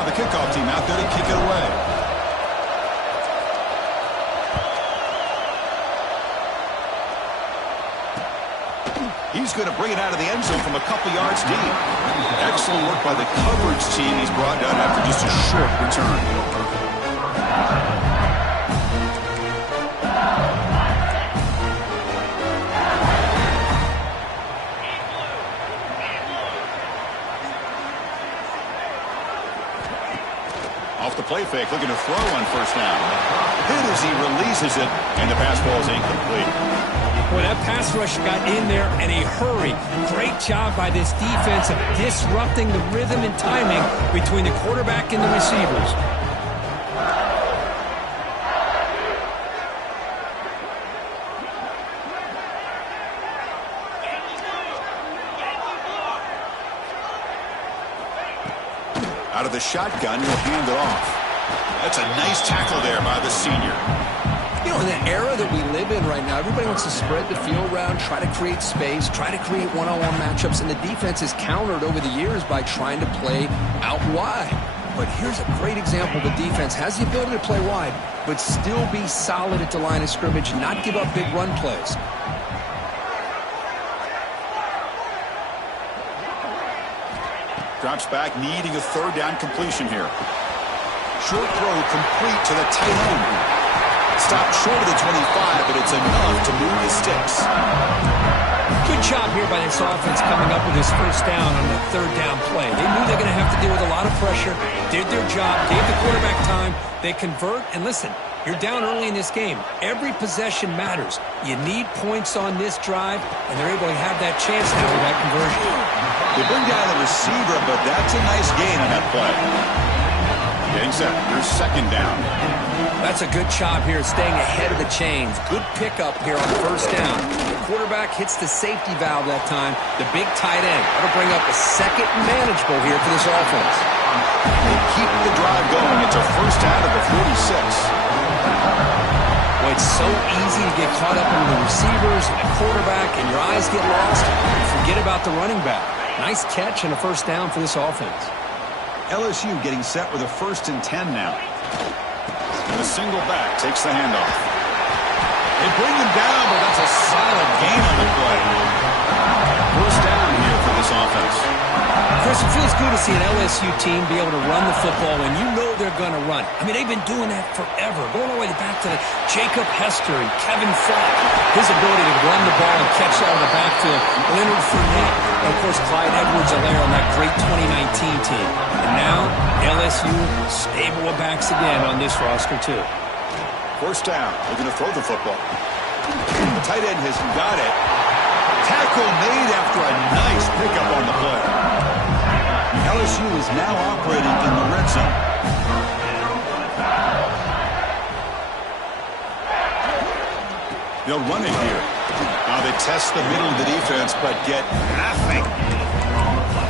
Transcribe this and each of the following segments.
Now the kickoff team out there to kick it away. He's going to bring it out of the end zone from a couple yards deep. Excellent work by the coverage team. He's brought down after just a short return. Off the play fake, looking to throw on first down. Hit as he releases it, and the pass ball is incomplete. Well, that pass rush got in there in a hurry. Great job by this defense of disrupting the rhythm and timing between the quarterback and the receivers. Out of the shotgun, he'll hand it off. That's a nice tackle there by the senior. You know, in the era that we live in right now, everybody wants to spread the field around, try to create space, try to create one-on-one matchups, and the defense is countered over the years by trying to play out wide. But here's a great example. The defense has the ability to play wide, but still be solid at the line of scrimmage, not give up big run plays. Drops back, needing a third down completion here. Short throw complete to the tight end. Stopped short of the 25, but it's enough to move the sticks. Good job here by this offense coming up with his first down on the third down play. They knew they were going to have to deal with a lot of pressure, did their job, gave the quarterback time. They convert, and listen, you're down early in this game. Every possession matters. You need points on this drive, and they're able to have that chance now with that conversion. They bring down the receiver, but that's a nice gain on that play. Getting set. Here's second down. That's a good job here staying ahead of the chains. Good pickup here on first down. The quarterback hits the safety valve that time. The big tight end. That'll bring up a second manageable here for this offense. They keep the drive going. It's a first down at the 46. Well, it's so easy to get caught up in the receivers and the quarterback, and your eyes get lost. You forget about the running back. Nice catch and a first down for this offense. LSU getting set with a 1st and 10 now. The single back takes the handoff. They bring him down, but that's a solid gain on the play. First down here for this offense. Chris, it feels good to see an LSU team be able to run the football when you know they're going to run. I mean, they've been doing that forever. Going all the way back to Jacob Hester and Kevin Falk. His ability to run the ball and catch out of the backfield. Leonard Fournette. And, of course, Clyde Edwards-Helaire on that great 2019 team. And now, LSU stable of backs again on this roster, too. First down. They're going to throw the football. The tight end has got it. Tackle made after a nice pickup on the play. LSU is now operating in the red zone. They'll run it here. Now they test the middle of the defense, but get nothing.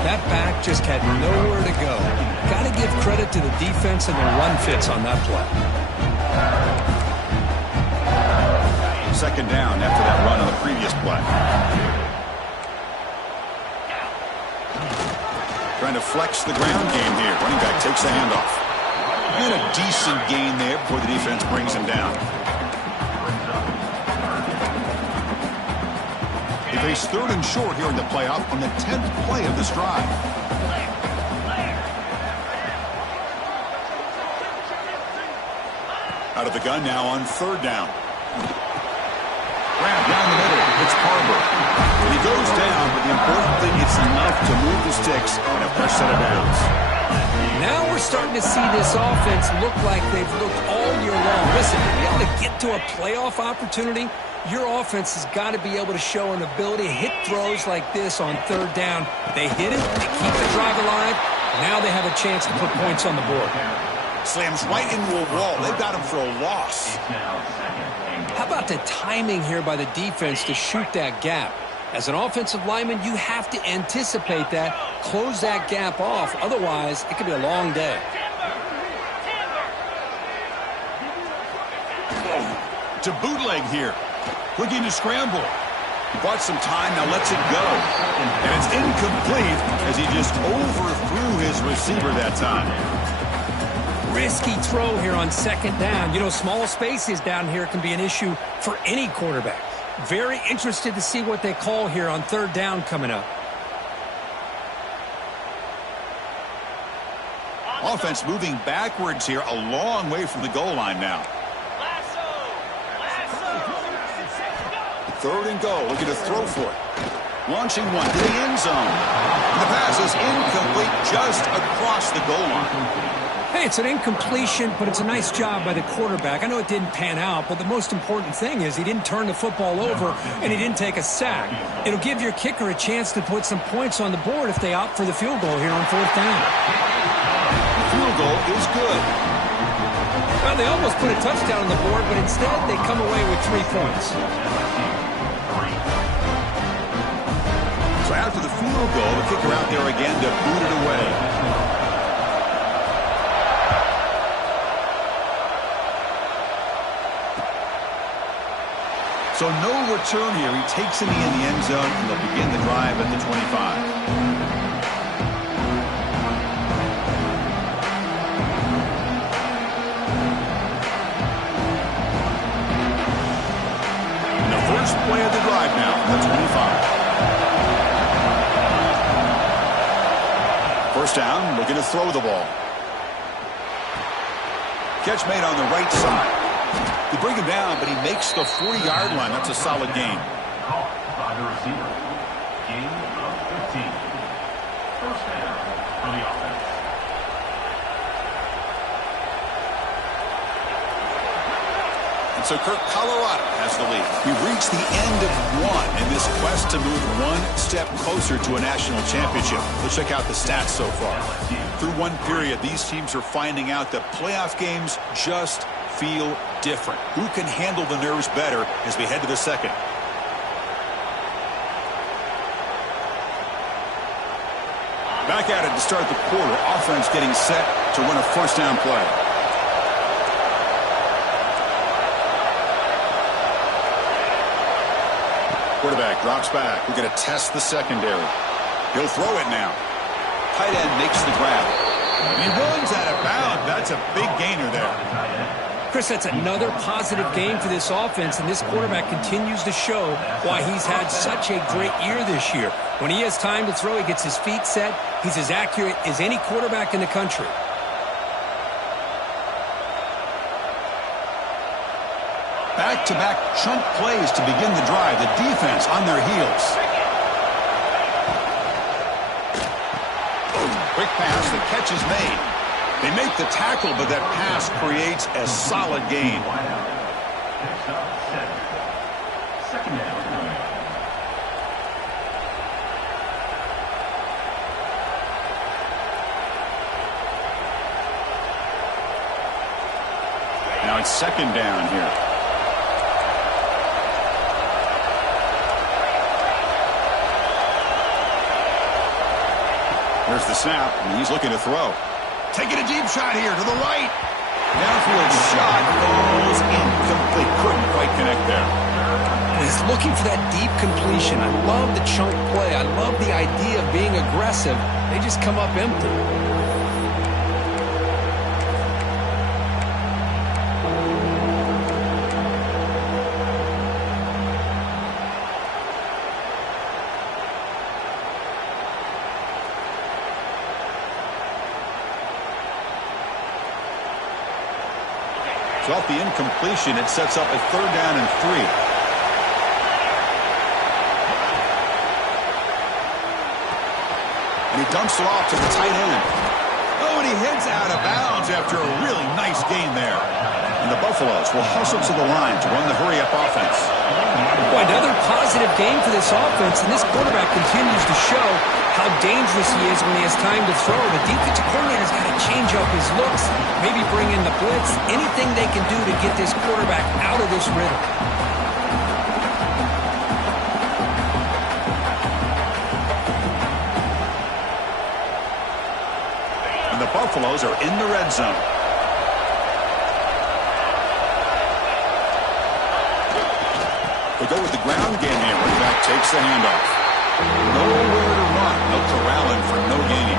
That back just had nowhere to go. Got to give credit to the defense and their run fits on that play. Second down after that run on the previous play. Trying to flex the ground game here. Running back takes the handoff. And a decent gain there before the defense brings him down. They face 3rd and short here in the playoff on the 10th play of this drive. Out of the gun now on 3rd down. Grab down the middle. It's Harbor. And he goes down, but the important thing, it's enough to move the sticks and a fresh set of downs. Now we're starting to see this offense look like they've looked all year long. Listen, to be able to get to a playoff opportunity, your offense has got to be able to show an ability to hit throws like this on 3rd down. They hit it, they keep the drive alive. Now they have a chance to put points on the board. Slams right into a wall. They've got him for a loss. How about the timing here by the defense to shoot that gap? As an offensive lineman, you have to anticipate that, close that gap off. Otherwise, it could be a long day. To bootleg here. Looking to scramble. He bought some time, now lets it go. And it's incomplete as he just overthrew his receiver that time. Risky throw here on second down. You know, small spaces down here can be an issue for any quarterback. Very interested to see what they call here on third down coming up. Offense moving backwards here, a long way from the goal line now. Third and goal, looking to throw for it. Launching one to the end zone. The pass is incomplete just across the goal line. Hey, it's an incompletion, but it's a nice job by the quarterback. I know it didn't pan out, but the most important thing is he didn't turn the football over and he didn't take a sack. It'll give your kicker a chance to put some points on the board if they opt for the field goal here on fourth down. The field goal is good. Well, they almost put a touchdown on the board, but instead they come away with 3 points. So after the field goal, the kicker out there again to boot it away. So no return here. He takes it in the end zone, and they'll begin the drive at the 25. And the first play of the drive now, the 25. First down, looking to throw the ball. Catch made on the right side. They bring him down, but he makes the 40-yard line. That's a solid gain. Caught by the receiver. Gain of 15. First down for the offense. And so Kirk, Colorado has the lead. We've reached the end of one in this quest to move one step closer to a national championship. Let's check out the stats so far. Through one period, these teams are finding out that playoff games just feel different. Who can handle the nerves better as we head to the second? Back at it to start the quarter. Offense getting set to run a first down play. Quarterback drops back. We're going to test the secondary. He'll throw it now. Tight end makes the grab. And he runs out of bounds. That's a big gainer there. Chris, that's another positive game for this offense, and this quarterback continues to show why he's had such a great year this year. When he has time to throw, he gets his feet set. He's as accurate as any quarterback in the country. Back-to-back chunk plays to begin the drive. The defense on their heels. Quick pass, the catch is made. They make the tackle, but that pass creates a solid gain. Next up, second down. Now it's second down here. There's the snap, and he's looking to throw. Taking a deep shot here to the right. Downfield shot falls incomplete. Couldn't quite connect there. He's looking for that deep completion. I love the chunk play. I love the idea of being aggressive. They just come up empty. So off the incompletion, it sets up a third down and 3. And he dumps it off to the tight end. Oh, and he heads out of bounds after a really nice gain there. And the Buffaloes will hustle to the line to run the hurry-up offense. Boy, another positive game for this offense, and this quarterback continues to show how dangerous he is when he has time to throw. The defensive coordinator's got to change up his looks, maybe bring in the blitz, anything they can do to get this quarterback out of this rhythm. And the Buffaloes are in the red zone. They go with the ground game here. Running back takes the handoff. Nowhere to run. No corralling for no gain.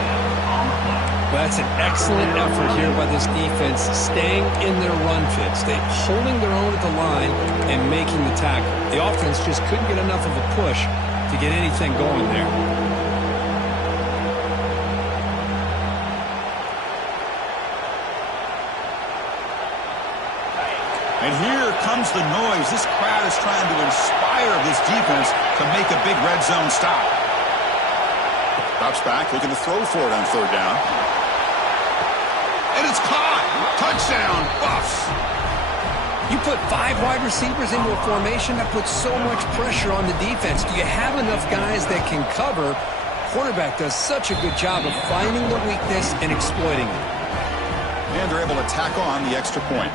Well, that's an excellent effort here by this defense, staying in their run fit, holding their own at the line and making the tackle. The offense just couldn't get enough of a push to get anything going there. And here comes the noise. This crowd is trying to inspire this defense to make a big red zone stop. Drops back, looking to throw for it on third down. And it's caught. Touchdown, Buffs. You put 5 wide receivers into a formation, that puts so much pressure on the defense. Do you have enough guys that can cover? Quarterback does such a good job of finding the weakness and exploiting it. And they're able to tack on the extra point.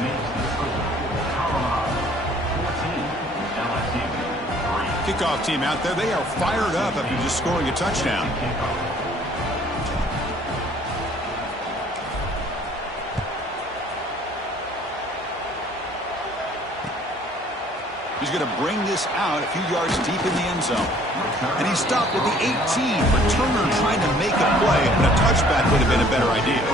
Kickoff team out there, they are fired up after just scoring a touchdown. He's going to bring this out a few yards deep in the end zone. And he stopped at the 18. Returner trying to make a play, and a touchback would have been a better idea.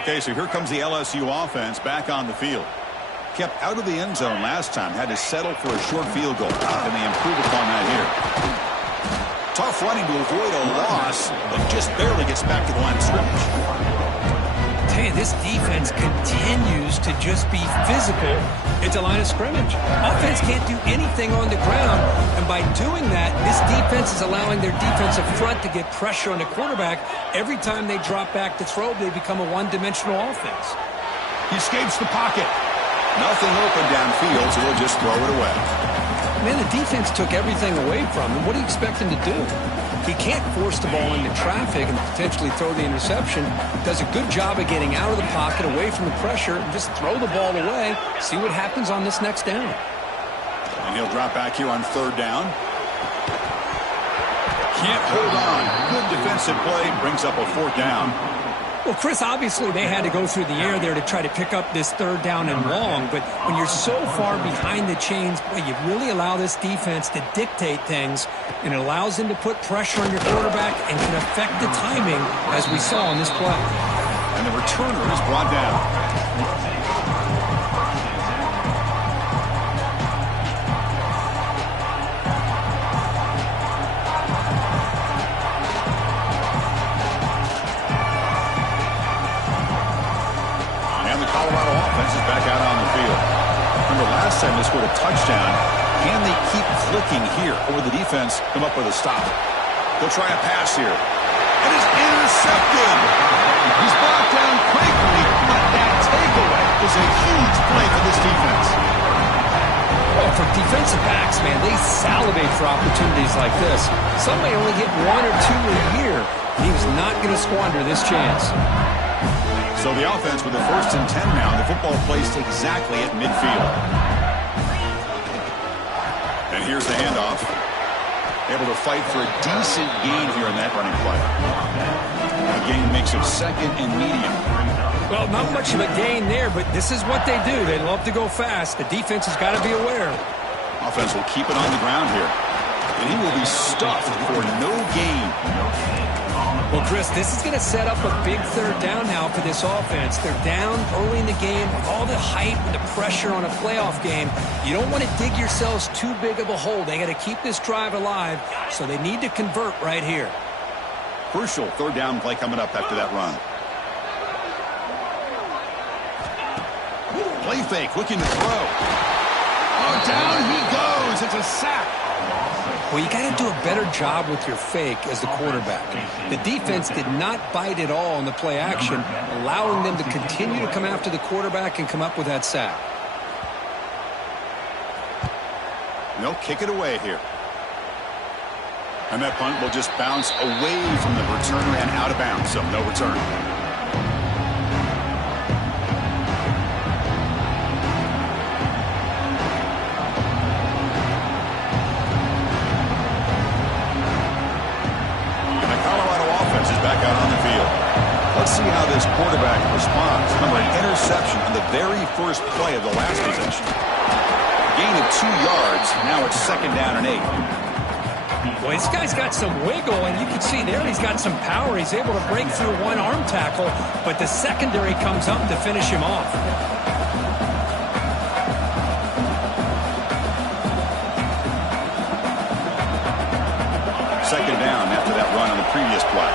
Okay, so here comes the LSU offense back on the field. Kept out of the end zone last time, had to settle for a short field goal. And they improve upon that here. Tough running to avoid a loss, but just barely gets back to the line of scrimmage. Tell you, this defense continues to just be physical at the line of scrimmage. Offense can't do anything on the ground, and by doing that, this defense is allowing their defensive front to get pressure on the quarterback. Every time they drop back to throw, they become a one-dimensional offense. He escapes the pocket. Nothing open downfield, so he'll just throw it away. Man, the defense took everything away from him. What do you expect him to do? He can't force the ball into traffic and potentially throw the interception. Does a good job of getting out of the pocket, away from the pressure, and just throw the ball away. See what happens on this next down. And he'll drop back here on third down. Can't hold on. Good defensive play. Brings up a fourth down. Well, Chris, obviously they had to go through the air there to try to pick up this third down and long, but when you're so far behind the chains, boy, you really allow this defense to dictate things, and it allows them to put pressure on your quarterback and can affect the timing, as we saw on this play. And the returner is brought down. Colorado offense is back out on the field. Remember, last time they scored a touchdown. Can they keep clicking here? Or will the defense come up with a stop? They'll try a pass here. It is intercepted. He's brought down quickly, but that takeaway is a huge play for this defense. Well, for defensive backs, man, they salivate for opportunities like this. Some may only get 1 or 2 a year. He was not going to squander this chance. So the offense with the 1st and 10 now. The football placed exactly at midfield. And here's the handoff. Able to fight for a decent gain here in that running play. The gain makes it 2nd and medium. Well, not much of a gain there, but this is what they do. They love to go fast. The defense has got to be aware. Offense will keep it on the ground here. And he will be stuffed for no gain. Well, Chris, this is going to set up a big third down now for this offense. They're down early in the game with all the hype and the pressure on a playoff game. You don't want to dig yourselves too big of a hole. They got to keep this drive alive, so they need to convert right here. Crucial third down play coming up after that run. Play fake, looking to throw. Oh, down he goes. It's a sack. Well, you got to do a better job with your fake as the quarterback. The defense did not bite at all on the play action, allowing them to continue to come after the quarterback and come up with that sack. They'll kick it away here. And that punt will just bounce away from the returner and out of bounds, so no return. Back out on the field. Let's see how this quarterback responds. Remember, an interception on the very first play of the last possession. gain of 2 yards. Now it's 2nd down and 8. Well, this guy's got some wiggle, and you can see there he's got some power. He's able to break through one arm tackle, but the secondary comes up to finish him off. Second down after that run on the previous play.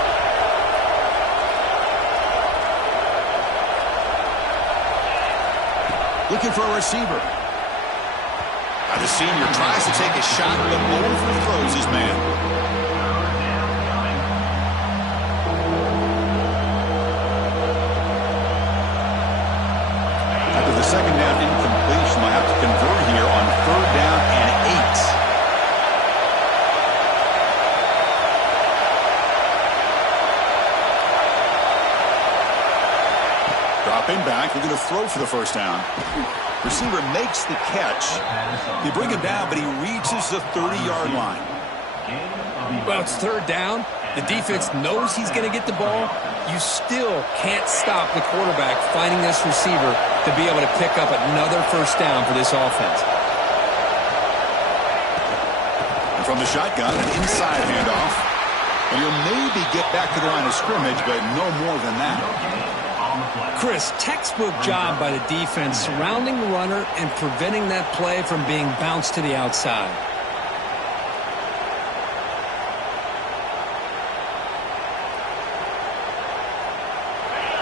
Looking for a receiver. Now the senior tries to take a shot, but overthrows his man. After the second down incompletion, they'll have to convert here on 3rd down and 8. Dropping back, they're going to throw for the 1st down. Receiver makes the catch. They bring him down, but he reaches the 30-yard line. Well, it's 3rd down. The defense knows he's going to get the ball. You still can't stop the quarterback finding this receiver to be able to pick up another 1st down for this offense. And from the shotgun, an inside handoff. And he'll maybe get back to the line of scrimmage, but no more than that. Chris, textbook job by the defense surrounding the runner and preventing that play from being bounced to the outside.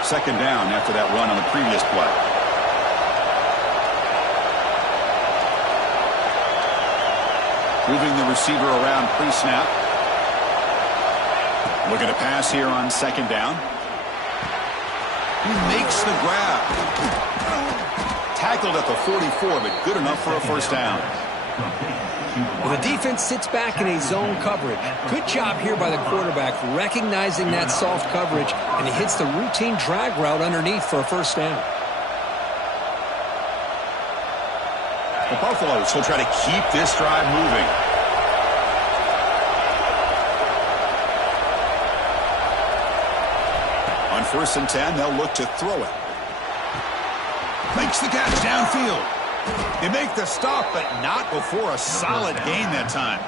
Second down after that run on the previous play. Moving the receiver around pre-snap. Looking to pass here on 2nd down. He makes the grab. Tackled at the 44, but good enough for a 1st down. Well, the defense sits back in a zone coverage. Good job here by the quarterback recognizing that soft coverage, and he hits the routine drag route underneath for a 1st down. The Buffaloes will try to keep this drive moving. On 1st and 10, they'll look to throw it. Makes the catch downfield. They make the stop, but not before a solid gain that time.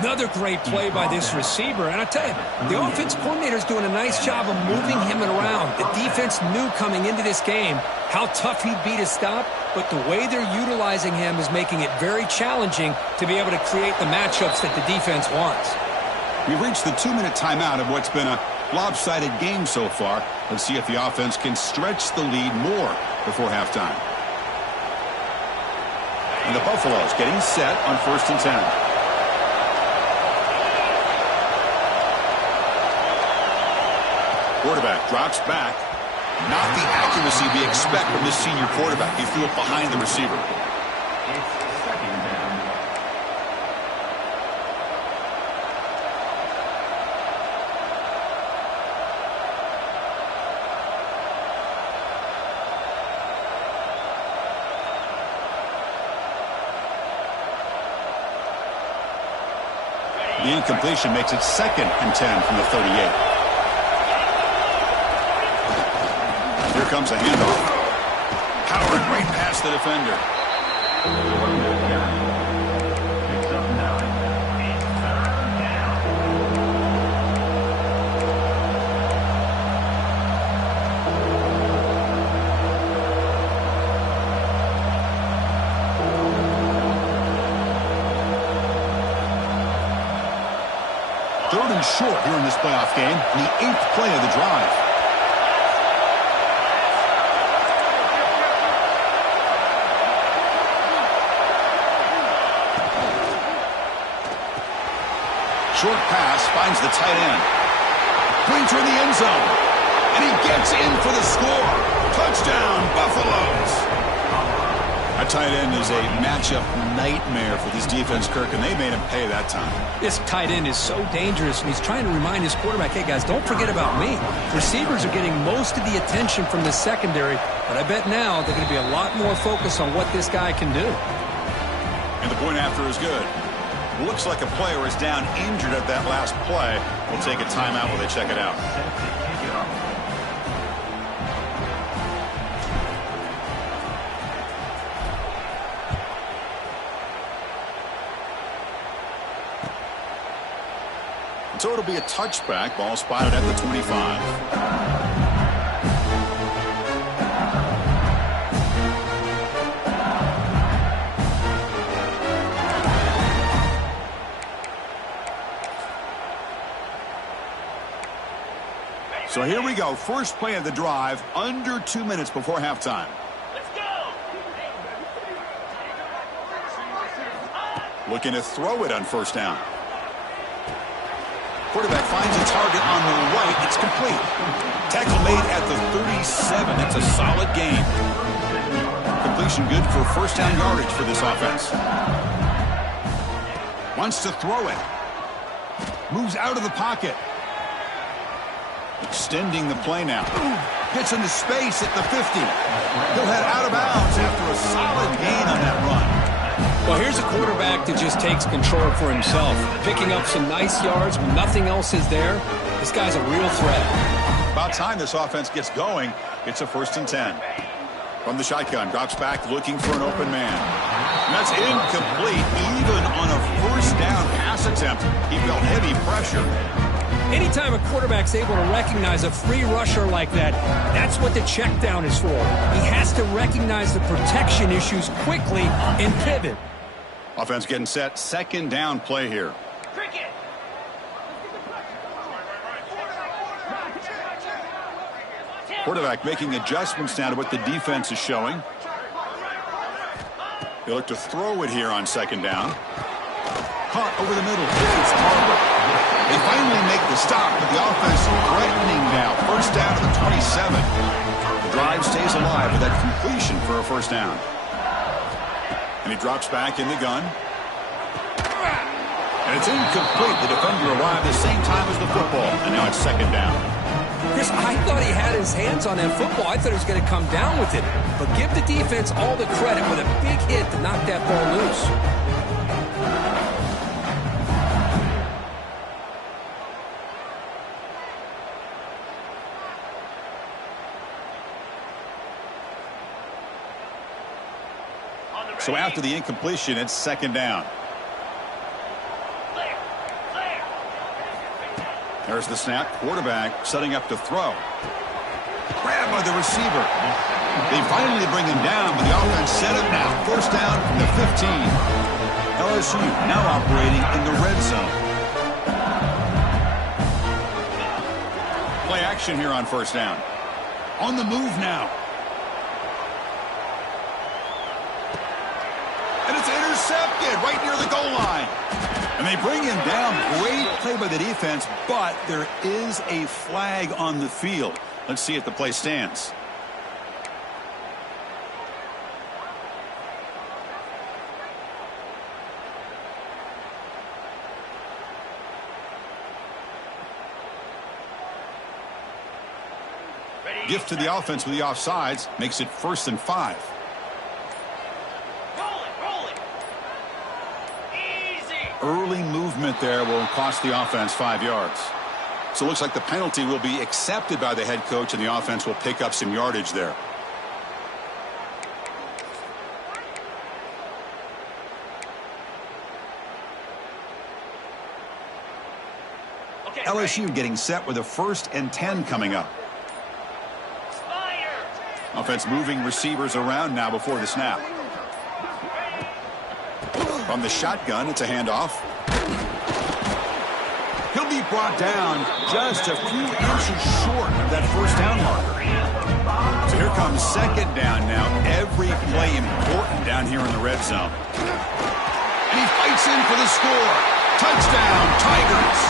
Another great play by this receiver. And I tell you, the offense coordinator's doing a nice job of moving him around. The defense knew coming into this game how tough he'd be to stop, but the way they're utilizing him is making it very challenging to be able to create the matchups that the defense wants. We've reached the 2-minute timeout of what's been a lopsided game so far. Let's see if the offense can stretch the lead more before halftime. And the Buffaloes getting set on 1st and 10. Quarterback drops back. Not the accuracy we expect from this senior quarterback. He threw it behind the receiver. It's 2nd down. The incompletion makes it 2nd and 10 from the 38. Here comes a handoff. Howard right past the defender. Picks up 9. It's 3rd down. Third and short here in this playoff game. The 8th play of the drive. Short pass finds the tight end. Brings her in the end zone. And he gets in for the score. Touchdown, Buffaloes. A tight end is a matchup nightmare for this defense, Kirk, and they made him pay that time. This tight end is so dangerous, and he's trying to remind his quarterback, hey, guys, don't forget about me. Receivers are getting most of the attention from the secondary, but I bet now they're going to be a lot more focused on what this guy can do. And the point after is good. Looks like a player is down injured at that last play. We'll take a timeout while they check it out. Set to kick it off. So it'll be a touchback. Ball spotted at the 25. So here we go. First play of the drive, under 2 minutes before halftime. Let's go! Looking to throw it on first down. Quarterback finds a target on the right. It's complete. Tackle made at the 37. That's a solid gain. Completion good for first down yardage for this offense. Wants to throw it. Moves out of the pocket. Extending the play now. Gets into space at the 50. He'll head out of bounds after a solid gain on that run. Well, here's a quarterback that just takes control for himself. Picking up some nice yards when nothing else is there. This guy's a real threat. About time this offense gets going. It's a 1st and 10. From the shotgun, drops back looking for an open man. And that's incomplete. Even on a first down pass attempt, he felt heavy pressure. Anytime a quarterback's able to recognize a free rusher like that, that's what the check down is for. He has to recognize the protection issues quickly and pivot. Offense getting set. 2nd down play here. Cricket! Quarterback making adjustments now to what the defense is showing. They look to throw it here on 2nd down. Caught over the middle. It's Barber. They finally make the stop, but the offense threatening now. First down to the 27. The drive stays alive with that completion for a first down. And he drops back in the gun. And it's incomplete. The defender arrived the same time as the football, and now it's 2nd down. Chris, I thought he had his hands on that football. I thought he was going to come down with it. But give the defense all the credit with a big hit to knock that ball loose. So after the incompletion, it's 2nd down. There's the snap. Quarterback setting up to throw. Grabbed by the receiver. They finally bring him down, but the offense set it now. First down from the 15. LSU now operating in the red zone. Play action here on first down. On the move now. And it's intercepted right near the goal line. And they bring him down. Great play by the defense, but there is a flag on the field. Let's see if the play stands. Gift to the offense with the offsides. Makes it 1st and 5. Early movement there will cost the offense 5 yards. So it looks like the penalty will be accepted by the head coach, and the offense will pick up some yardage there. Okay, LSU getting set with a 1st and 10 coming up. Offense moving receivers around now before the snap. From the shotgun, it's a handoff. He'll be brought down just a few inches short of that first down marker. So here comes 2nd down now. Every play important down here in the red zone. And he fights in for the score. Touchdown, Tigers.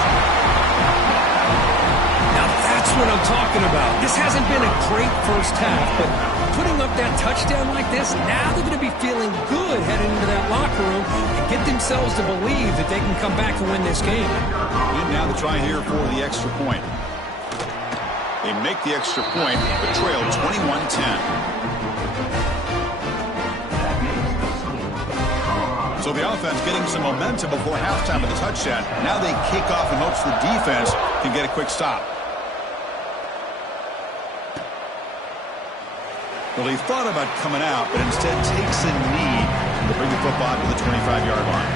Now that's what I'm talking about. This hasn't been a great first half, but putting up that touchdown like this, now they're going to be feeling good heading into that locker room and get themselves to believe that they can come back and win this game. And now the try here for the extra point. They make the extra point, but trail 21-10. So the offense getting some momentum before halftime of the touchdown. Now they kick off in hopes the defense can get a quick stop. Well, he thought about coming out, but instead takes a knee to bring the football to the 25-yard line.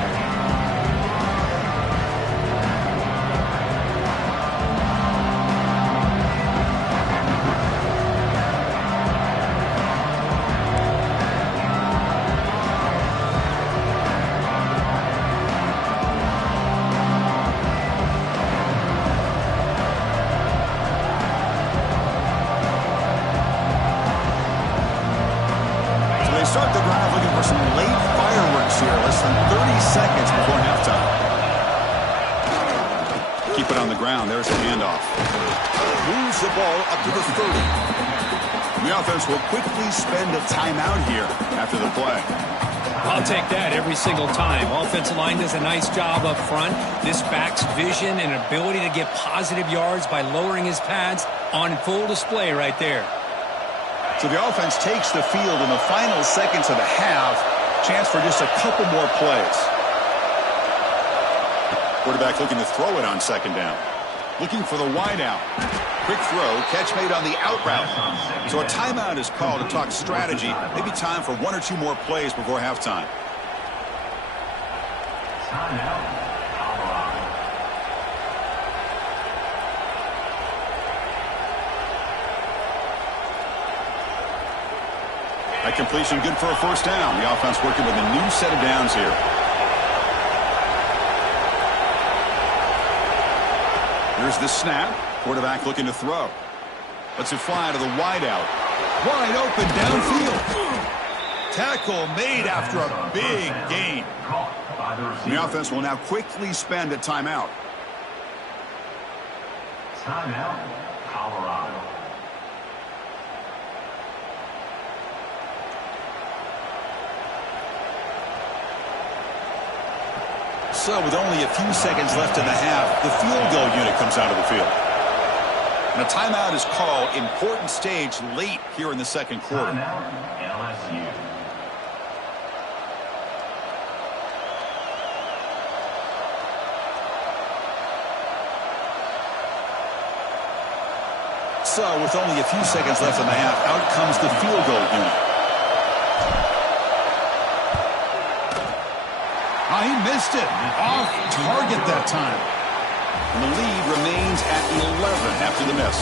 seconds before halftime. Keep it on the ground. There's a handoff. Moves the ball up to the 30. And the offense will quickly spend a timeout here after the play. I'll take that every single time. Offensive line does a nice job up front. This back's vision and ability to get positive yards by lowering his pads on full display right there. So the offense takes the field in the final seconds of the half. Chance for just a couple more plays. Quarterback looking to throw it on second down. Looking for the wide out. Quick throw, catch made on the out route. So a timeout is called to talk strategy. Maybe time for one or two more plays before halftime. Timeout, Colorado. That completion good for a first down. The offense working with a new set of downs here. Here's the snap. Quarterback looking to throw. Lets it fly to the wide out. Wide open downfield. Tackle made after a big gain. The offense will now quickly spend a timeout. Timeout, Colorado. So with only a few seconds left in the half, the field goal unit comes out of the field. And a timeout is called. Important stage late here in the second quarter. Timeout, LSU. So with only a few seconds left in the half, out comes the field goal unit. Oh, he missed it. Off target that time. And the lead remains at 11 after the miss.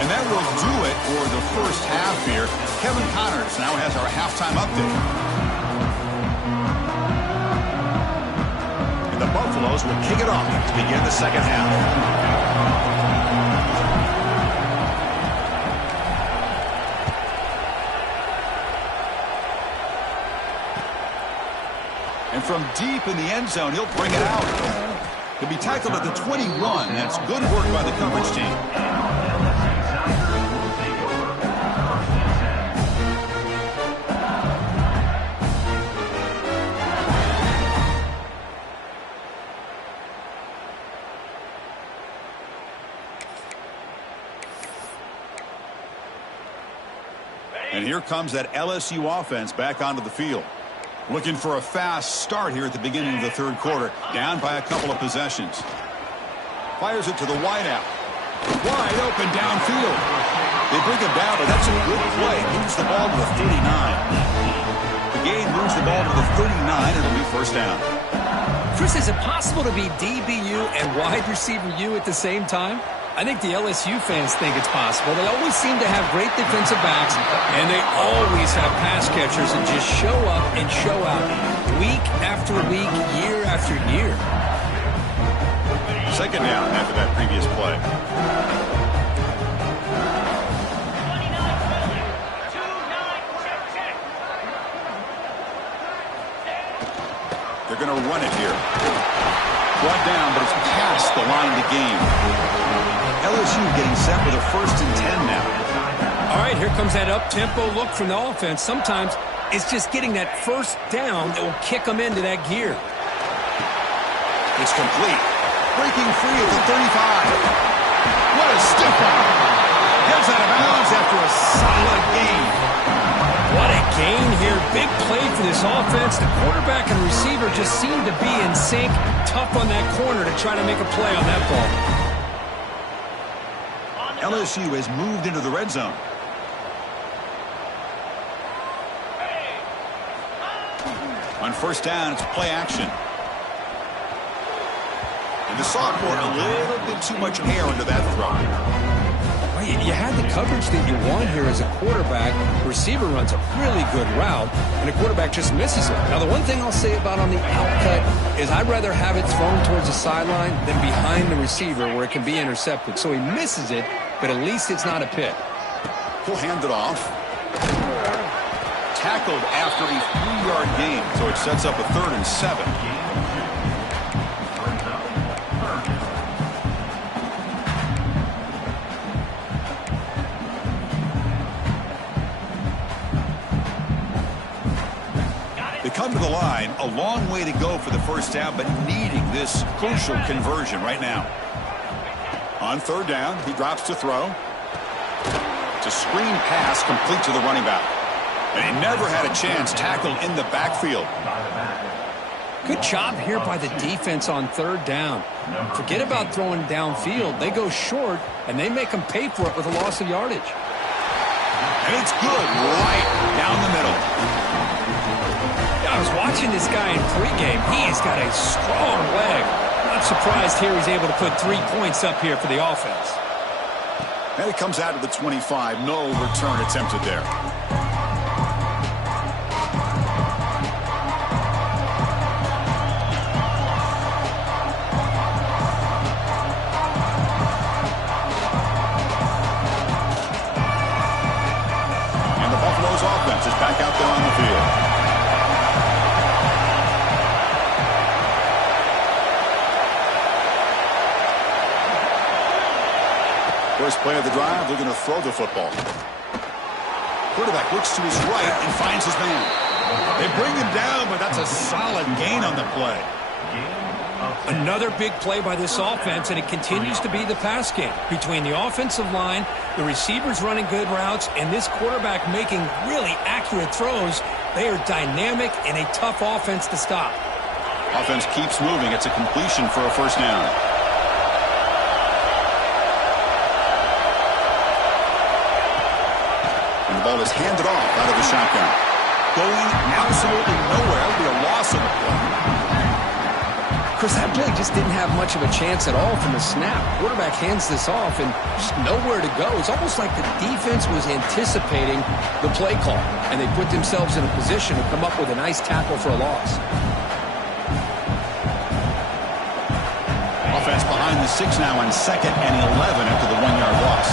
And that will do it for the first half here. Kevin Connors now has our halftime update. And the Buffaloes will kick it off to begin the second half. And from deep in the end zone, he'll bring it out. He'll be tackled at the 21. That's good work by the coverage team. And here comes that LSU offense back onto the field. Looking for a fast start here at the beginning of the third quarter. Down by a couple of possessions. Fires it to the wide out. Wide open downfield. They bring him down, but that's a good play. Moves the ball to the 39. The game moves the ball to the 39, and it'll be first down. Chris, is it possible to be DBU and wide receiver U at the same time? I think the LSU fans think it's possible. They always seem to have great defensive backs, and they always have pass catchers that just show up and show out week after week, year after year. Second down after that previous play. They're going to run it here. Brought down, but it's past the line to gain. LSU getting set with a 1st and 10 now. All right, here comes that up-tempo look from the offense. Sometimes it's just getting that first down that will kick them into that gear. It's complete. Breaking free at the 35. What a stiff one. Gets out of bounds after a solid gain. What a gain here. Big play for this offense. The quarterback and receiver just seem to be in sync. Tough on that corner to try to make a play on that ball. LSU has moved into the red zone. On first down, it's play action. And the sophomore, a little bit too much air into that throw. Well, you had the coverage that you want here as a quarterback. The receiver runs a really good route, and the quarterback just misses it. Now, the one thing I'll say about on the outcut is I'd rather have it thrown towards the sideline than behind the receiver where it can be intercepted. So he misses it, but at least it's not a pick. He'll hand it off. Tackled after a 3-yard gain, so it sets up a 3rd and 7. the line. A long way to go for the first down, but needing this crucial conversion right now. On third down, he drops to throw. It's a screen pass complete to the running back. And he never had a chance tackled in the backfield. Good job here by the defense on third down. Forget about throwing downfield. They go short, and they make them pay for it with a loss of yardage. And it's good right down the middle. I was watching this guy in pregame. He's got a strong leg. Not surprised here he's able to put 3 points up here for the offense. And it comes out to the 25. No return attempted there. Offense is back out there on the field. First play of the drive, they're going to throw the football. Quarterback looks to his right and finds his man. They bring him down, but that's a solid gain on the play. Another big play by this offense, and it continues to be the pass game. Between the offensive line, the receivers running good routes, and this quarterback making really accurate throws, they are dynamic and a tough offense to stop. Offense keeps moving. It's a completion for a first down. And the ball is handed off out of the shotgun. Going absolutely nowhere. That would be a loss of the play. Chris, that play just didn't have much of a chance at all from the snap. Quarterback hands this off and just nowhere to go. It's almost like the defense was anticipating the play call, and they put themselves in a position to come up with a nice tackle for a loss. Offense behind the 6 now on 2nd and 11 after the 1-yard loss.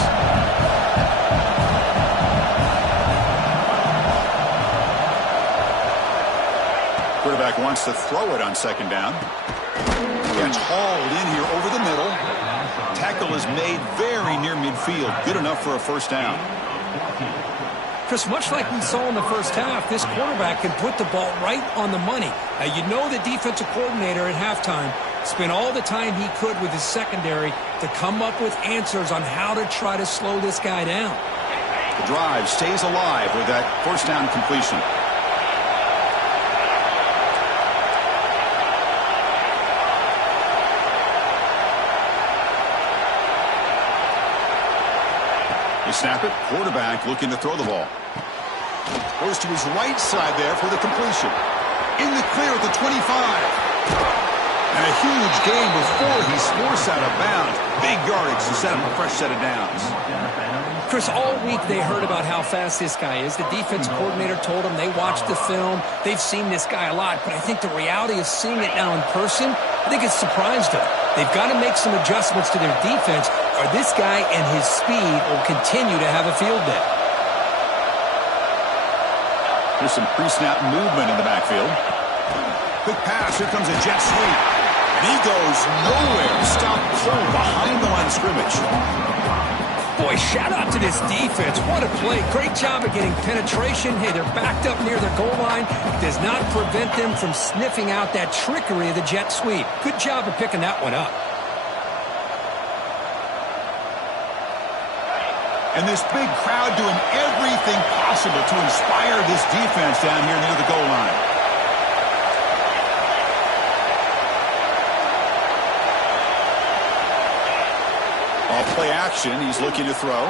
Quarterback wants to throw it on 2nd down. Gets hauled in here over the middle. Tackle is made very near midfield. Good enough for a first down. Chris, much like we saw in the first half, this quarterback can put the ball right on the money. Now, you know the defensive coordinator at halftime spent all the time he could with his secondary to come up with answers on how to try to slow this guy down. The drive stays alive with that first down completion. Snap it. Quarterback looking to throw the ball. Goes to his right side there for the completion. In the clear at the 25. And a huge gain before he's forced out of bounds. Big yardage to set up a fresh set of downs. Chris, all week they heard about how fast this guy is. The defense coordinator told them they watched the film. They've seen this guy a lot. But I think the reality of seeing it now in person, I think it's surprised them. They've got to make some adjustments to their defense, or this guy and his speed will continue to have a field day. There's some pre-snap movement in the backfield. Quick pass. Here comes a jet sweep. And he goes nowhere. Stop cold behind the line of scrimmage. Boy, shout out to this defense. What a play. Great job of getting penetration. Hey, they're backed up near their goal line. Does not prevent them from sniffing out that trickery of the jet sweep. Good job of picking that one up. And this big crowd doing everything possible to inspire this defense down here near the goal line. Off play action, he's looking to throw.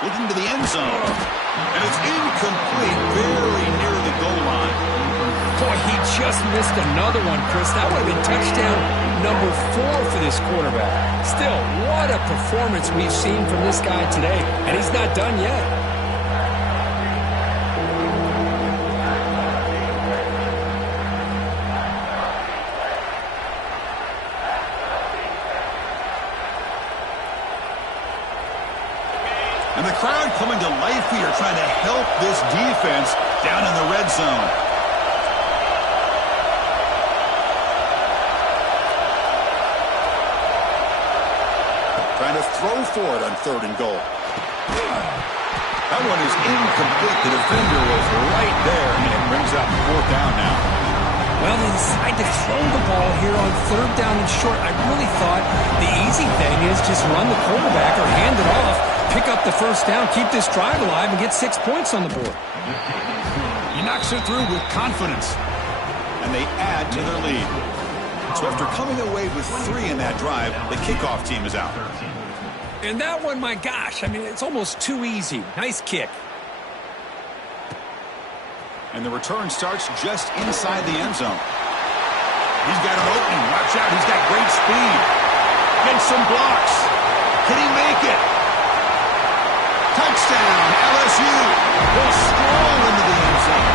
Looking to the end zone. And it's incomplete, very near the goal line. Boy, he just missed another one, Chris. That would have been touchdown number 4 for this quarterback. Still, what a performance we've seen from this guy today. And he's not done yet. And the crowd coming to life here, trying to help this defense down in the red zone. Trying to throw for it on 3rd and goal. That one is incomplete. The defender was right there, and it brings up 4th down now. Well, they decide to throw the ball here on 3rd down and short. I really thought the easy thing is just run the quarterback or hand it off, pick up the 1st down, keep this drive alive, and get 6 points on the board. He knocks it through with confidence, and they add to their lead. So after coming away with 3 in that drive, the kickoff team is out. And that one, my gosh, I mean, it's almost too easy. Nice kick. And the return starts just inside the end zone. He's got an opening. Watch out. He's got great speed. Gets some blocks. Can he make it? Touchdown, LSU. Will stroll into the end zone.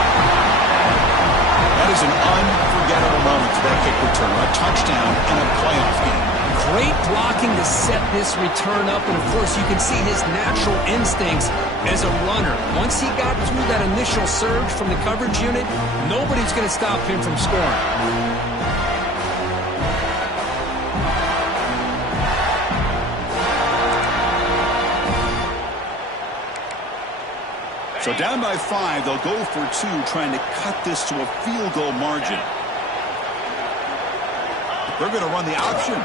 That is an unforgettable moment for that kick return. A touchdown in a playoff game. Great blocking to set this return up, and of course you can see his natural instincts as a runner. Once he got through that initial surge from the coverage unit, nobody's going to stop him from scoring. So down by 5, they'll go for 2, trying to cut this to a field goal margin. They're going to run the option.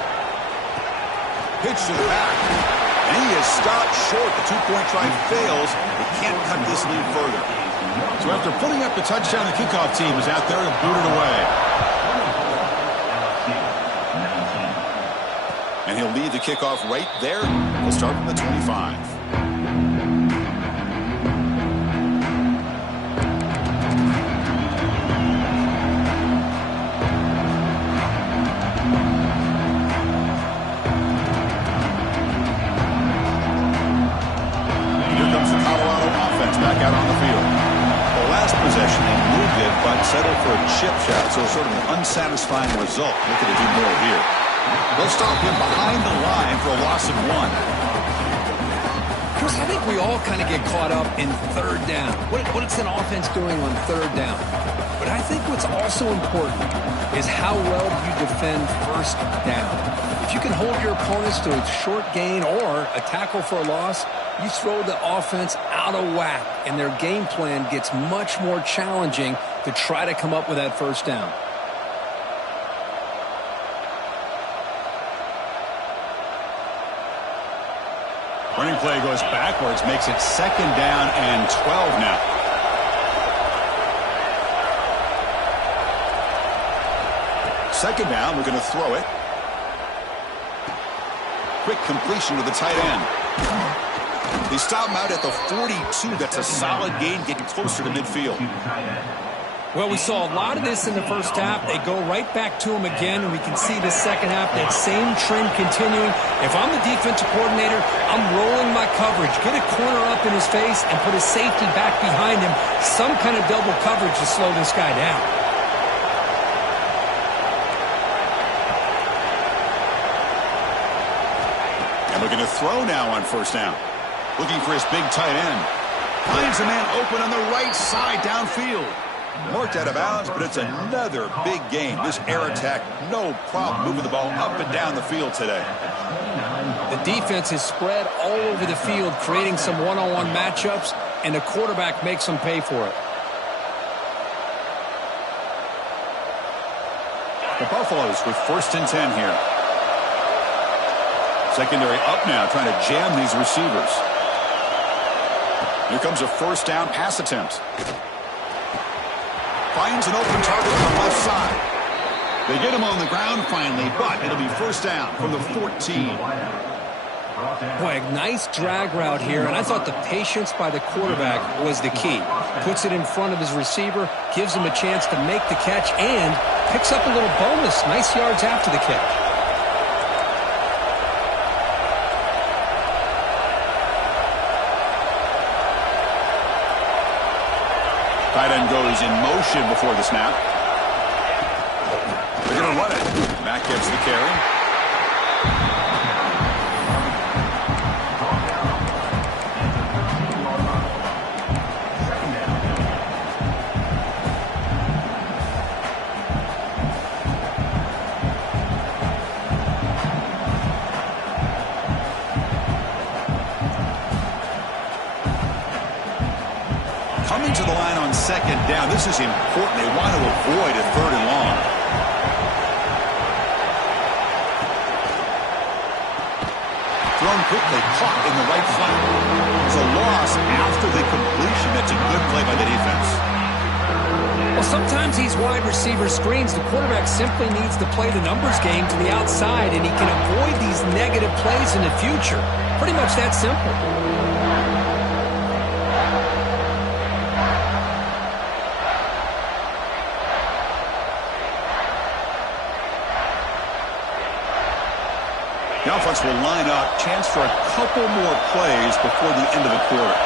Pitch to the back. And he is stopped short. The 2-point try fails. They can't cut this lead further. So after putting up the touchdown, the kickoff team is out there to boot it away. And he'll lead the kickoff right there. We'll start from the 25. Out on the field. The last possession, they moved it, but settled for a chip shot, so sort of an unsatisfying result. Looking to do more here. They'll stop him behind the line for a loss of 1. Chris, I think we all kind of get caught up in 3rd down. What is an offense doing on 3rd down? But I think what's also important is how well you defend 1st down. If you can hold your opponents to a short gain or a tackle for a loss, you throw the offense out of whack, and their game plan gets much more challenging to try to come up with that 1st down. Running play goes backwards, makes it 2nd down and 12 now. Second down, we're going to throw it. Quick completion to the tight end. They stop him out at the 42. That's a solid gain, getting closer to midfield. Well, we saw a lot of this in the 1st half. They go right back to him again, and we can see the 2nd half, that same trend continuing. If I'm the defensive coordinator, I'm rolling my coverage. Get a corner up in his face and put his safety back behind him. Some kind of double coverage to slow this guy down. And looking to throw now on 1st down. Looking for his big tight end. Finds a man open on the right side downfield. Marked out of bounds, but it's another big game. This air attack, no problem moving the ball up and down the field today. The defense is spread all over the field, creating some one-on-one matchups, and the quarterback makes them pay for it. The Buffaloes with 1st and 10 here. Secondary up now, trying to jam these receivers. Here comes a 1st down pass attempt. Finds an open target on the left side. They get him on the ground finally, but it'll be 1st down from the 14. Boy, a nice drag route here, and I thought the patience by the quarterback was the key. Puts it in front of his receiver, gives him a chance to make the catch, and picks up a little bonus. Nice yards after the catch. Tight end goes in motion before the snap. They're going to run it. Mack gets the carry. Coming to the line on second down. This is important. They want to avoid a 3rd and long. Thrown quickly, caught in the right flat. It's a loss after the completion. That's a good play by the defense. Well, sometimes these wide receiver screens, the quarterback simply needs to play the numbers game to the outside, and he can avoid these negative plays in the future. Pretty much that simple. The offense will line up. Chance for a couple more plays before the end of the quarter.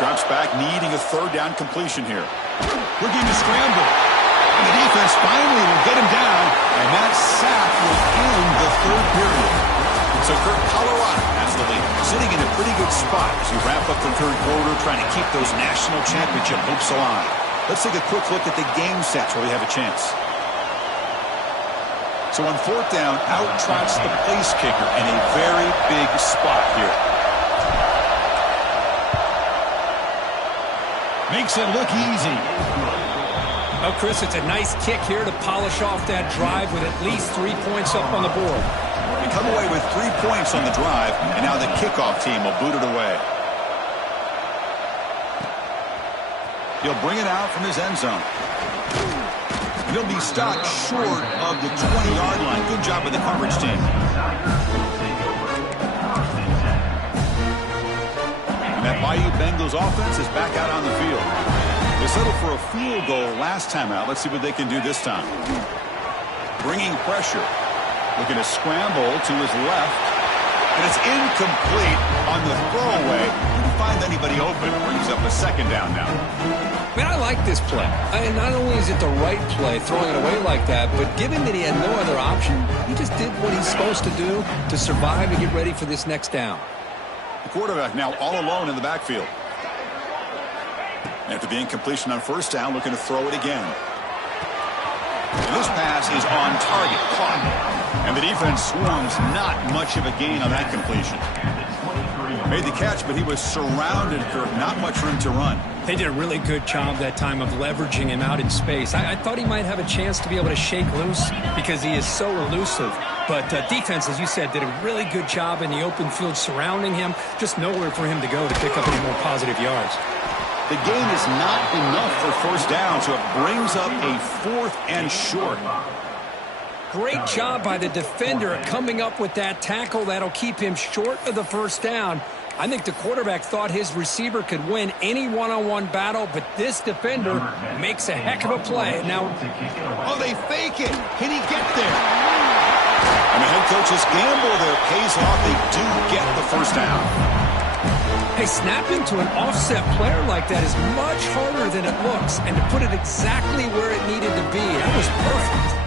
Drops back, needing a 3rd down completion here. Looking to scramble. And the defense finally will get him down. And that sack will end the 3rd period. So Kirk, Colorado has the lead. Sitting in a pretty good spot as you wrap up the 3rd quarter, trying to keep those national championship hopes alive. Let's take a quick look at the game sets where we have a chance. So on 4th down, out trots the place kicker in a very big spot here. Makes it look easy. Well, Chris, it's a nice kick here to polish off that drive with at least 3 points up on the board. They come away with 3 points on the drive, and now the kickoff team will boot it away. He'll bring it out from his end zone. He'll be stopped short of the 20-yard line. Good job by the coverage team. And that Bayou Bengals offense is back out on the field. They settled for a field goal last time out. Let's see what they can do this time. Bringing pressure. Looking to scramble to his left. And it's incomplete on the throwaway. Didn't find anybody open. Brings up a 2nd down now. Man, I like this play. And not only is it the right play, throwing it away like that, but given that he had no other option, he just did what he's supposed to do to survive and get ready for this next down. The quarterback now all alone in the backfield. After the incompletion on 1st down, looking to throw it again. And this pass is on target, caught. And the defense swarms, not much of a gain on that completion. Made the catch, but he was surrounded, Kirk. Not much room to run. They did a really good job that time of leveraging him out in space. I thought he might have a chance to be able to shake loose because he is so elusive. But defense, as you said, did a really good job in the open field surrounding him. Just nowhere for him to go to pick up any more positive yards. The gain is not enough for 1st down, so it brings up a 4th and short. Great job by the defender coming up with that tackle. That'll keep him short of the 1st down. I think the quarterback thought his receiver could win any one-on-one battle, but this defender makes a heck of a play. Now, oh, they fake it. Can he get there? And the head coach's gamble there pays off. They do get the 1st down. Hey, snapping to an offset player like that is much harder than it looks, and to put it exactly where it needed to be, that was perfect.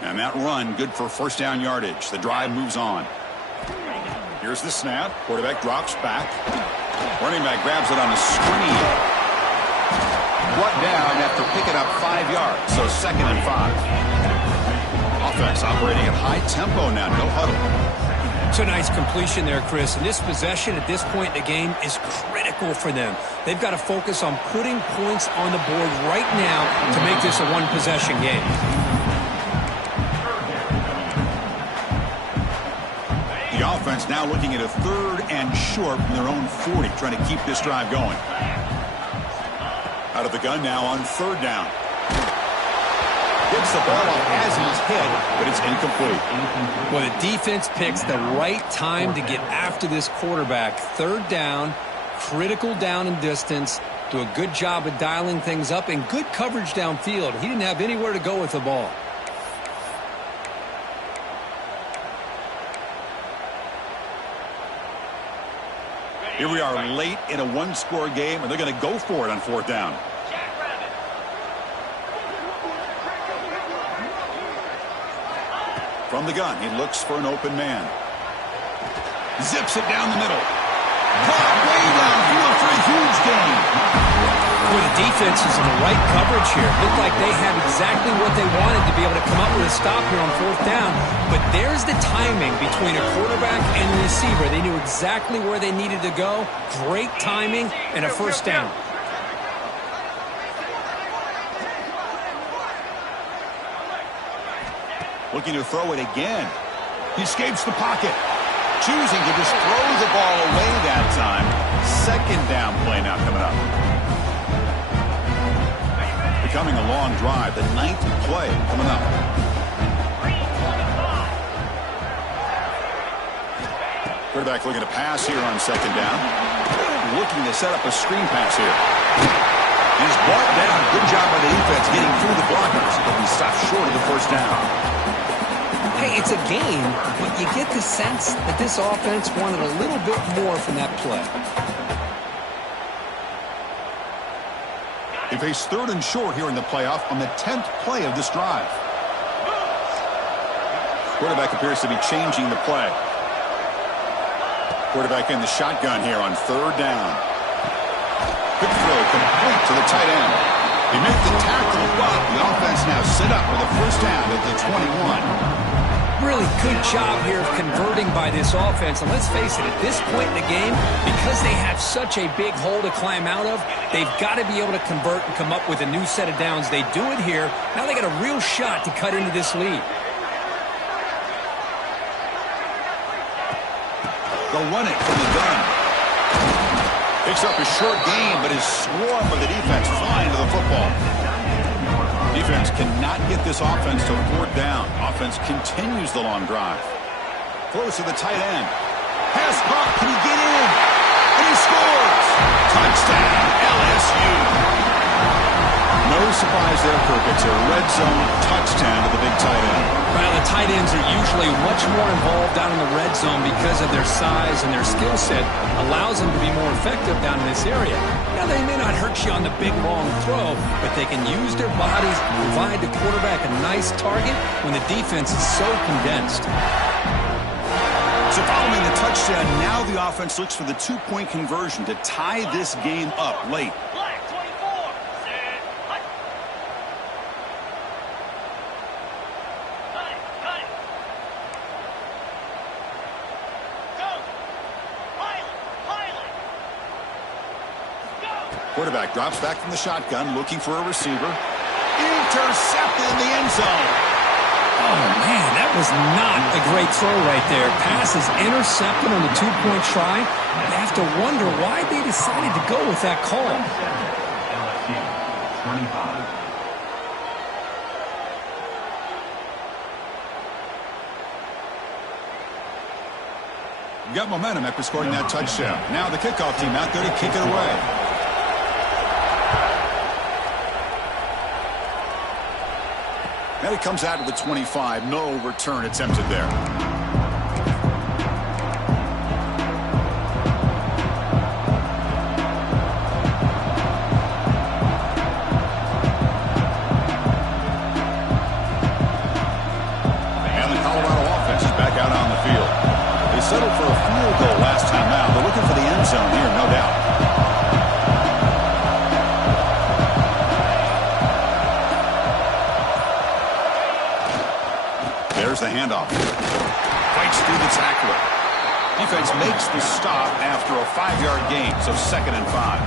And that run, good for 1st down yardage. The drive moves on. Here's the snap. Quarterback drops back. Running back grabs it on a screen. Brought down after picking up 5 yards, so 2nd and 5. Offense operating at high tempo now, no huddle. It's a nice completion there, Chris. And this possession at this point in the game is critical for them. They've got to focus on putting points on the board right now to make this a one-possession game. The offense now looking at a 3rd and short from their own 40, trying to keep this drive going. Out of the gun now on 3rd down. Gets the ball off as he's hit, but it's incomplete. Well, the defense picks the right time to get after this quarterback. 3rd down, critical down and distance. Do a good job of dialing things up and good coverage downfield. He didn't have anywhere to go with the ball. Here we are late in a 1-score game, and they're going to go for it on 4th down. From the gun, he looks for an open man. Zips it down the middle. Caught way downfield for a huge gain. Well, the defense is in the right coverage here. Looked like they had exactly what they wanted to be able to come up with a stop here on fourth down. But there's the timing between a quarterback and the receiver. They knew exactly where they needed to go. Great timing and a first down. Looking to throw it again. He escapes the pocket. Choosing to just throw the ball away that time. Second down play now coming up. Becoming a long drive. The 9th play coming up. Quarterback looking to pass here on second down. Looking to set up a screen pass here. He's brought down. Good job by the defense getting through the blockers. But he stopped short of the first down. Hey, it's a game, but you get the sense that this offense wanted a little bit more from that play. They face 3rd and short here in the playoff on the 10th play of this drive. Quarterback appears to be changing the play. Quarterback in the shotgun here on 3rd down. Quick throw complete to the tight end. He made the tackle, but the offense now set up with a first down at the 21. Really good job here of converting by this offense. And let's face it, at this point in the game, because they have such a big hole to climb out of, they've got to be able to convert and come up with a new set of downs. They do it here. Now they got a real shot to cut into this lead. They'll run it from the gun. Picks up a short gain, but is swarmed by the defense flying to the football. Defense cannot get this offense to 4th down. Offense continues the long drive. Close to the tight end. Pass caught. Can he get in? And he scores. Touchdown, LSU. No surprise there, Kirk. It's a red zone touchdown to the big tight end. Well, the tight ends are usually much more involved down in the red zone because of their size and their skill set allows them to be more effective down in this area. Now, they may not hurt you on the big, long throw, but they can use their bodies to provide the quarterback a nice target when the defense is so condensed. So following the touchdown, now the offense looks for the 2-point conversion to tie this game up late. Quarterback drops back from the shotgun, looking for a receiver. Intercepted in the end zone. Oh, man, that was not a great throw right there. Pass is intercepted on the 2-point try. You have to wonder why they decided to go with that call. Got momentum after scoring that touchdown. Now the kickoff team out there to kick it away. Now he comes out to the 25. No return attempted there. And the Colorado offense is back out on the field. They settled for a field goal last time out. They're looking for the end zone here, no doubt. There's the handoff. Fights through the tackler. Defense makes the stop after a 5-yard gain, so 2nd and 5.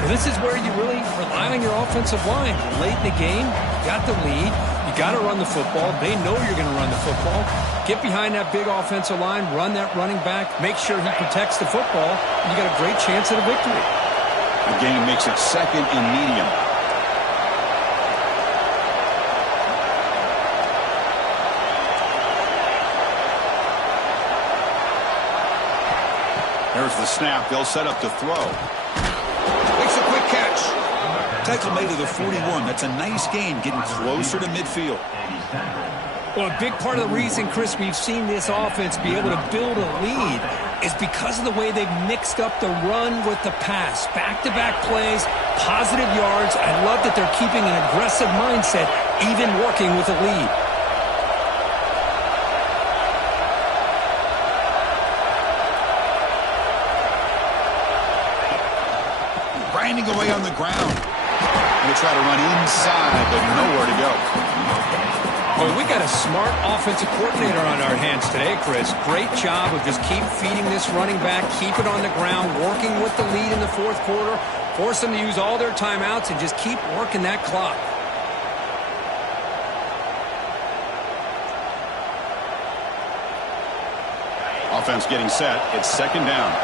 Well, this is where you really rely on your offensive line. Late in the game, you got the lead. You got to run the football. They know you're going to run the football. Get behind that big offensive line, run that running back, make sure he protects the football, and you got a great chance at a victory. The game makes it 2nd and medium. There's the snap. They'll set up to throw. Makes a quick catch. Tackle made to the 41. That's a nice gain, getting closer to midfield. Well, a big part of the reason, Chris, we've seen this offense be able to build a lead is because of the way they've mixed up the run with the pass. Back-to-back plays, positive yards. I love that they're keeping an aggressive mindset, even working with a lead. finding a way on the ground. Going to try to run inside, but nowhere to go. Well, we got a smart offensive coordinator on our hands today, Chris. Great job of just keep feeding this running back, keep it on the ground, working with the lead in the fourth quarter, force them to use all their timeouts, and just keep working that clock. Offense getting set. It's second down.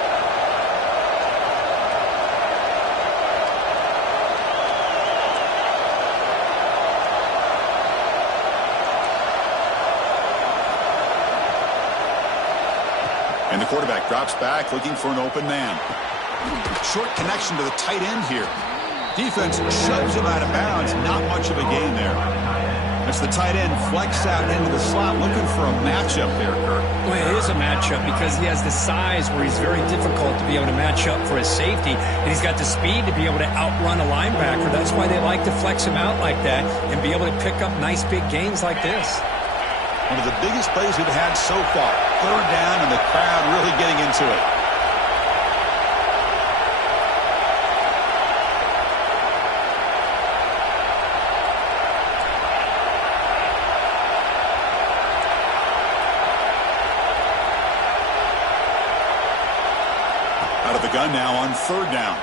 And the quarterback drops back, looking for an open man. Short connection to the tight end here. Defense shoves him out of bounds. Not much of a gain there. As the tight end flex out into the slot, looking for a matchup there, Kirk. Well, it is a matchup because he has the size where he's very difficult to be able to match up for his safety, and he's got the speed to be able to outrun a linebacker. That's why they like to flex him out like that and be able to pick up nice big gains like this. One of the biggest plays we've had so far. Third down, and the crowd really getting into it. Out of the gun now on third down.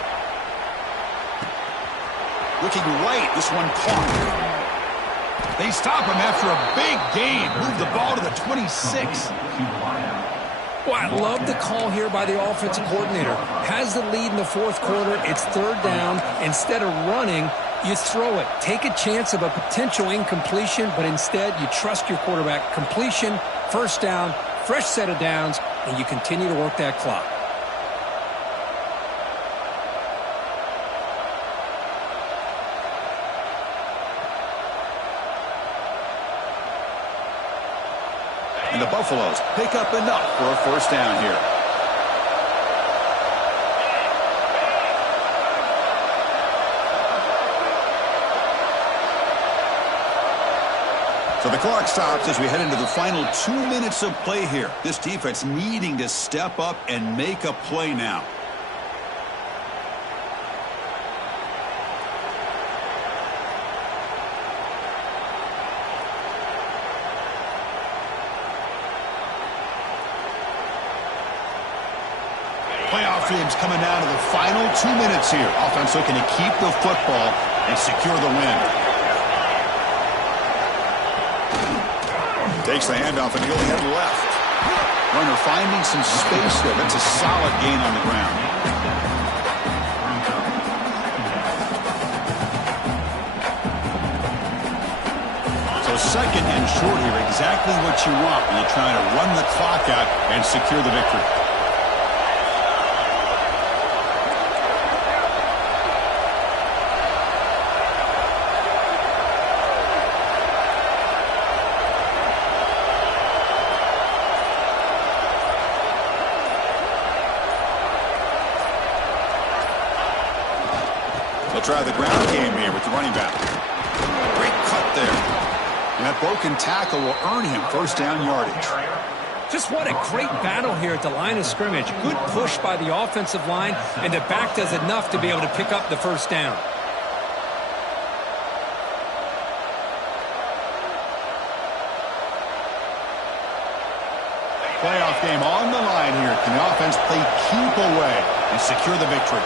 Looking right, this one caught. They stop him after a big gain. Move the ball to the 26. Well, I love the call here by the offensive coordinator. Has the lead in the fourth quarter. It's third down. Instead of running, you throw it. Take a chance of a potential incompletion, but instead you trust your quarterback. Completion, first down, fresh set of downs, and you continue to work that clock. And the Buffaloes pick up enough for a first down here. So the clock stops as we head into the final 2 minutes of play here. This defense needing to step up and make a play now. Playoff teams coming down to the final 2 minutes here. Offense looking to keep the football and secure the win. Takes the handoff and he'll head left. Runner finding some space there. That's a solid gain on the ground. So second and short here. Exactly what you want when you're trying to run the clock out and secure the victory. Try the ground game here with the running back. Great cut there. And that broken tackle will earn him first down yardage. Just what a great battle here at the line of scrimmage. Good push by the offensive line, and the back does enough to be able to pick up the first down. Playoff game on the line here. Can the offense play keep away and secure the victory?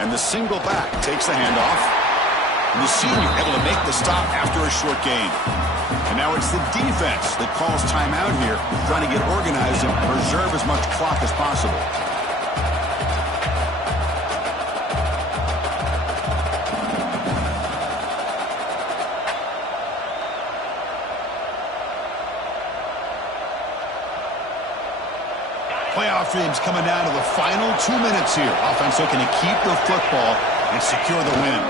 And the single back takes the handoff. And the senior able to make the stop after a short gain. And now it's the defense that calls timeout here, trying to get organized and preserve as much clock as possible. Playoff dreams coming down to the final 2 minutes here. Offense looking to keep the football and secure the win.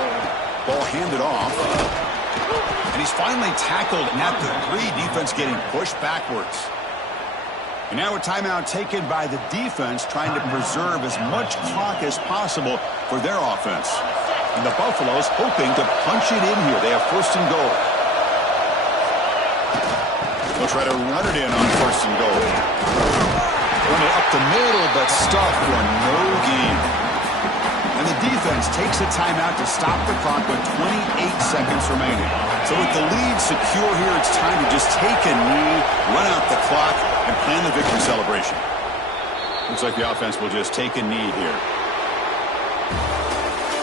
Ball handed off. And he's finally tackled at the 3. Defense getting pushed backwards. And now a timeout taken by the defense, trying to preserve as much clock as possible for their offense. And the Buffaloes hoping to punch it in here. They have first and goal. They'll try to run it in on first and goal. Run it up the middle, but stuffed for no gain. And the defense takes a timeout to stop the clock with 28 seconds remaining. So with the lead secure here, it's time to just take a knee, run out the clock, and plan the victory celebration. Looks like the offense will just take a knee here.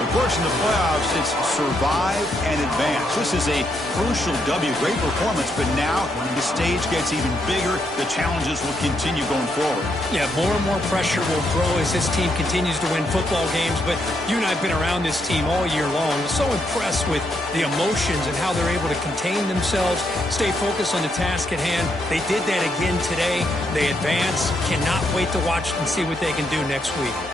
Of course, in the playoffs, it's survive and advance. This is a crucial W. Great performance, but now the stage gets even bigger. The challenges will continue going forward. Yeah, more and more pressure will grow as this team continues to win football games. But you and I have been around this team all year long. I'm so impressed with the emotions and how they're able to contain themselves, stay focused on the task at hand. They did that again today. They advance. Cannot wait to watch and see what they can do next week.